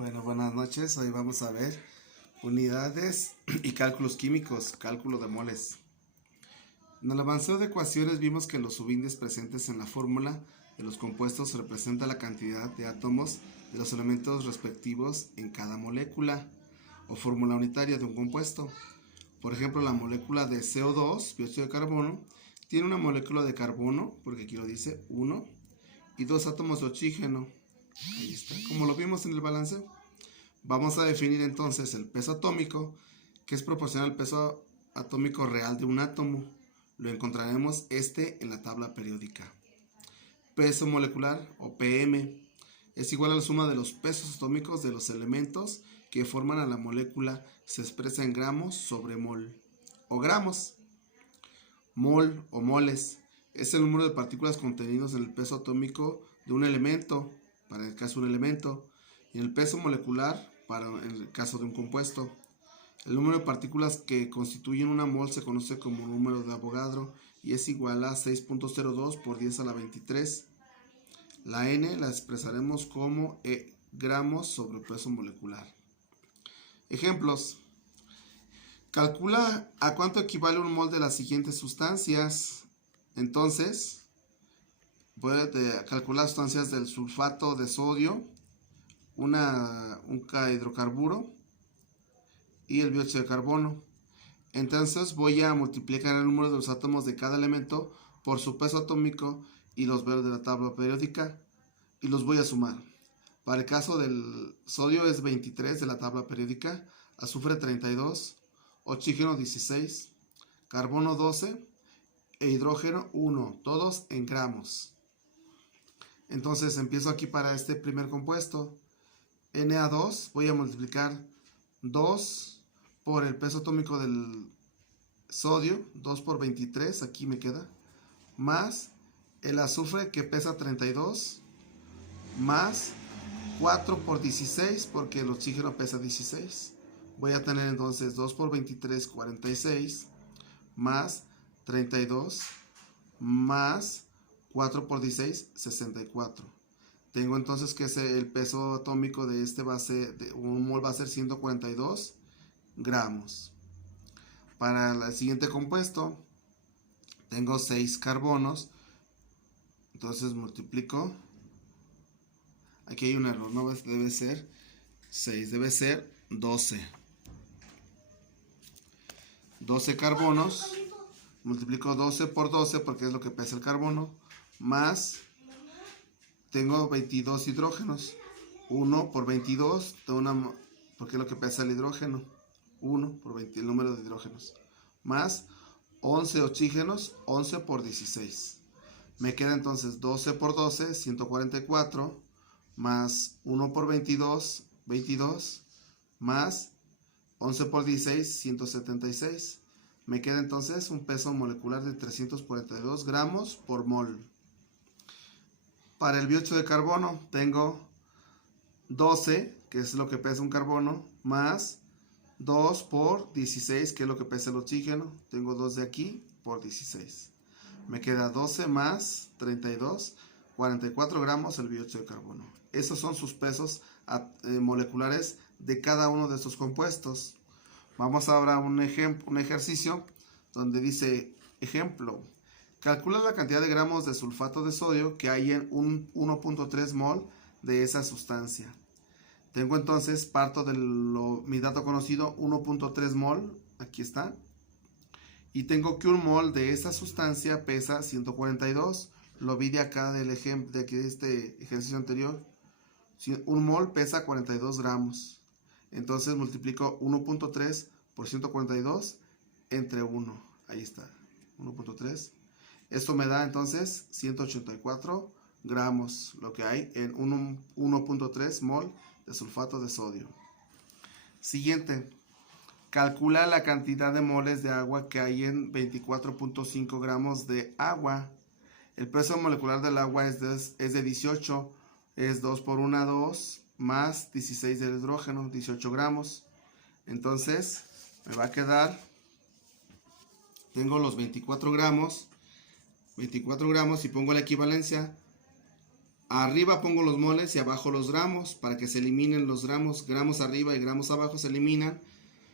Bueno, buenas noches. Hoy vamos a ver unidades y cálculos químicos, cálculo de moles. En el avanceo de ecuaciones vimos que los subíndices presentes en la fórmula de los compuestos representan la cantidad de átomos de los elementos respectivos en cada molécula o fórmula unitaria de un compuesto. Por ejemplo, la molécula de CO2, dióxido de carbono, tiene una molécula de carbono, porque aquí lo dice, 1, y 2 átomos de oxígeno. Ahí está, como lo vimos en el balanceo. Vamos a definir entonces el peso atómico, que es proporcional al peso atómico real de un átomo. Lo encontraremos en la tabla periódica. Peso molecular, o PM, es igual a la suma de los pesos atómicos de los elementos que forman a la molécula. Se expresa en gramos sobre mol, o gramos. Mol o moles es el número de partículas contenidos en el peso atómico de un elemento, para el caso de un elemento, y el peso molecular para el caso de un compuesto. El número de partículas que constituyen una mol se conoce como número de Avogadro y es igual a 6.02 por 10 a la 23. La N la expresaremos como gramos sobre peso molecular. Ejemplos. Calcula a cuánto equivale un mol de las siguientes sustancias. Entonces, puede calcular sustancias del sulfato de sodio, un hidrocarburo y el dióxido de carbono. Entonces voy a multiplicar el número de los átomos de cada elemento por su peso atómico y los veo de la tabla periódica y los voy a sumar. Para el caso del sodio es 23 de la tabla periódica, azufre 32, oxígeno 16, carbono 12 e hidrógeno 1, todos en gramos. Entonces empiezo aquí para este primer compuesto, Na2, voy a multiplicar 2 por el peso atómico del sodio, 2 por 23, aquí me queda, más el azufre que pesa 32, más 4 por 16, porque el oxígeno pesa 16. Voy a tener entonces 2 por 23, 46, más 32, más 4 por 16, 64. Tengo entonces que el peso atómico de un mol va a ser 142 gramos. Para el siguiente compuesto, tengo 6 carbonos. Entonces multiplico. Aquí hay un error, no debe ser 6, debe ser 12. 12 carbonos. Multiplico 12 por 12 porque es lo que pesa el carbono. Más, tengo 22 hidrógenos. 1 por 22, porque es lo que pesa el hidrógeno. 1 por 20, el número de hidrógenos. Más 11 oxígenos, 11 por 16. Me queda entonces 12 por 12, 144. Más 1 por 22, 22. Más 11 por 16, 176. Me queda entonces un peso molecular de 342 gramos por mol. Para el dióxido de carbono tengo 12, que es lo que pesa un carbono, más 2 por 16, que es lo que pesa el oxígeno. Tengo 2 de aquí por 16. Me queda 12 más 32, 44 gramos el dióxido de carbono. Esos son sus pesos moleculares de cada uno de estos compuestos. Vamos ahora a un ejercicio donde dice, ejemplo, calcula la cantidad de gramos de sulfato de sodio que hay en un 1.3 mol de esa sustancia. Tengo entonces, parto de mi dato conocido, 1.3 mol, aquí está. Y tengo que un mol de esa sustancia pesa 142. Lo vi de acá del ejemplo, de aquí de este ejercicio anterior. Un mol pesa 42 gramos. Entonces multiplico 1.3 por 142 entre 1. Ahí está, 1.3. Esto me da entonces 184 gramos, lo que hay en 1.3 mol de sulfato de sodio. Siguiente. Calcula la cantidad de moles de agua que hay en 24.5 gramos de agua. El peso molecular del agua es de 18. Es 2 por 1, 2, más 16 del hidrógeno, 18 gramos. Entonces, me va a quedar, tengo los 24 gramos y pongo la equivalencia. Arriba pongo los moles y abajo los gramos para que se eliminen los gramos. Gramos arriba y gramos abajo se eliminan.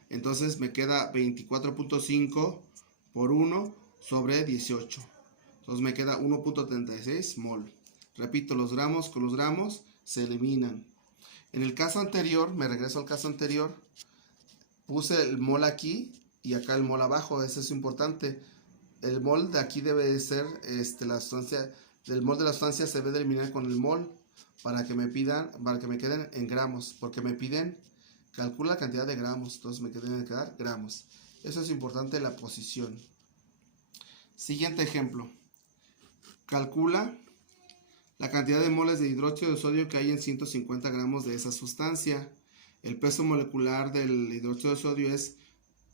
Entonces me queda 24.5 por 1 sobre 18. Entonces me queda 1.36 mol. Repito, los gramos con los gramos se eliminan. En el caso anterior, me regreso al caso anterior, puse el mol aquí y acá el mol abajo. Eso es importante. El mol de aquí debe de ser la sustancia. El mol de la sustancia se debe de eliminar con el mol para que me queden en gramos, porque me piden calcula la cantidad de gramos, entonces me deben de quedar gramos. Eso es importante, la posición. Siguiente ejemplo. Calcula la cantidad de moles de hidróxido de sodio que hay en 150 gramos de esa sustancia. El peso molecular del hidróxido de sodio es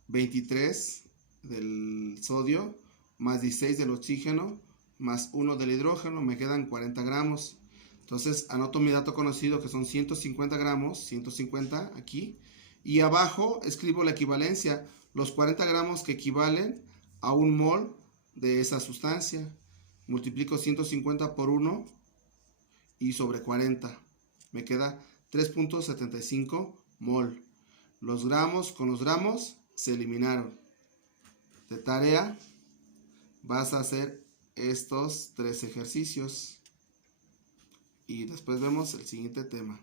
23 del sodio más 16 del oxígeno más 1 del hidrógeno, me quedan 40 gramos. Entonces anoto mi dato conocido que son 150 gramos, 150 aquí, y abajo escribo la equivalencia, los 40 gramos que equivalen a un mol de esa sustancia. Multiplico 150 por 1 y sobre 40, me queda 3.75 mol. Los gramos con los gramos se eliminaron. De tarea vas a hacer estos 3 ejercicios y después vemos el siguiente tema.